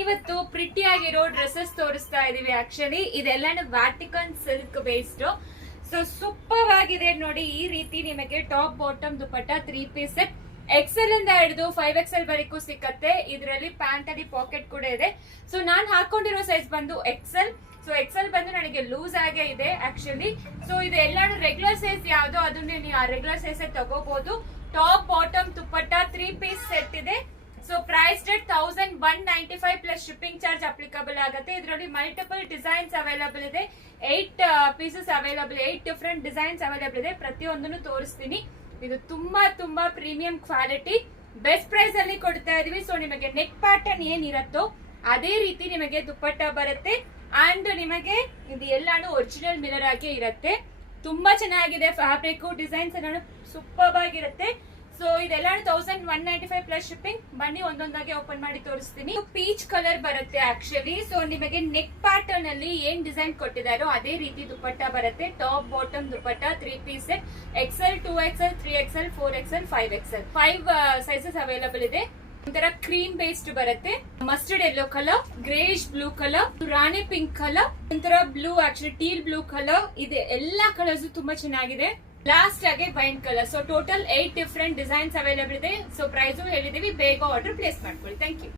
ಇವತ್ತು ಪ್ರಿಟಿ ಆಗಿರೋ ಡ್ರೆಸ್ಸಸ್ ತೋರಿಸ್ತಾ ಇದೀವಿ. ಆಕ್ಚುಲಿ ಇದೆಲ್ಲಾನು Vatican silk based. So super ಆಗಿದೆ ನೋಡಿ. ಈ ರೀತಿ ನಿಮಗೆ top bottom dupatta 3 piece set XL ಇಂದ ಹಿಡಿದು 5XL ವರೆಗೂ ಸಿಕ್ಕತ್ತೆ. ಇದರಲ್ಲಿ ಪ್ಯಾಂಟ್ ಅಲ್ಲಿ ಪಾಕೆಟ್ ಕೂಡ ಇದೆ. ಸೊ ನಾನ್ ಹಾಕೊಂಡಿರೋ ಸೈಜ್ ಬಂದು ಎಕ್ಸೆಲ್. ಸೊ ಎಕ್ಸೆಲ್ ಬಂದು ನನಗೆ ಲೂಸ್ ಆಗೇ ಇದೆ ಆಕ್ಚುಲಿ. ಸೊ ಇದು ಎಲ್ಲಾನು ರೆಗ್ಯುಲರ್ ಸೈಜ್ ಯಾವ್ದೋ ಅದನ್ನ ನೀವು ಆ ರೆಗ್ಯುಲರ್ ಸೈಜ್ ತಗೋಬಹುದು. Top bottom dupatta 3 piece set ಇದೆ. So price rate 1195 plus shipping charge applicable ಆಗುತ್ತೆ. ಇದರಲ್ಲಿ ಮಲ್ಟಿಪಲ್ ಡಿಸೈನ್ಸ್ ಅವೈಲಬಲ್ ಇದೆ. 8 pieces available, 8 different designs available ಇದೆ. ಪ್ರತಿಯೊಂದನ್ನು ತೋರಿಸ್ತೀನಿ. ಇದು ತುಂಬಾ ಪ್ರೀಮಿಯಂ ಕ್ವಾಲಿಟಿ, ಬೆಸ್ಟ್ ಪ್ರೈಸ್ ಅಲ್ಲಿ ಕೊಡ್ತಾ ಇದೀವಿ. ಸೊ ನಿಮಗೆ ನೆಕ್ ಪ್ಯಾಟರ್ನ್ ಏನಿರುತ್ತೋ ಅದೇ ರೀತಿ ನಿಮಗೆ ದುಪ್ಪಟ್ಟ ಬರುತ್ತೆ. ಅಂಡ್ ನಿಮಗೆ ಇದು ಎಲ್ಲಾನು ಒರಿಜಿನಲ್ ಮಿರರ್ ಆಗಿ ಇರುತ್ತೆ. ತುಂಬಾ ಚೆನ್ನಾಗಿದೆ. ಫ್ಯಾಬ್ರಿಕ್ ಡಿಸೈನ್ಸ್ ಎಲ್ಲಾನು ಸೂಪರ್ ಆಗಿರುತ್ತೆ. ಸೊ ಇದೆಲ್ಲ 1195 ಪ್ಲಸ್ ಶಿಪ್ಪಿಂಗ್. ಬನ್ನಿ ಒಂದೊಂದಾಗಿ ಓಪನ್ ಮಾಡಿ ತೋರಿಸ್ತೀನಿ. ಪೀಚ್ ಕಲರ್ ಬರುತ್ತೆ ಆಕ್ಚುಲಿ. ಸೊ ನಿಮಗೆ ನೆಕ್ ಪ್ಯಾಟರ್ನ್ ಅಲ್ಲಿ ಏನ್ ಡಿಸೈನ್ ಕೊಟ್ಟಿದಾರೋ ಅದೇ ರೀತಿ ದುಪಟ್ಟ ಬರುತ್ತೆ. Top bottom dupatta 3 piece set XL, 2XL, 3XL, 4XL, 5XL 5 sizes available ಇದೆ. ಒಂಥರ ಕ್ರೀಮ್ ಬೇಸ್ಡ್ ಬರುತ್ತೆ. Mustard yellow colour, greyish blue colour, rani pink colour, ಒಂಥರ blue actually teal blue colour ಇದೆ. ಎಲ್ಲಾ ಕಲರ್ಸ್ ತುಂಬಾ ಚೆನ್ನಾಗಿದೆ. ಲಾಸ್ಟ್ ಆಗಿ wine colour. So total 8 different designs available ಇದೆ. ಸೊ ಪ್ರೈಸ್ ಹೇಳಿದೀವಿ, ಬೇಗ ಆರ್ಡರ್ ಪ್ಲೇಸ್ ಮಾಡ್ಕೊಳ್ಳಿ. Thank you.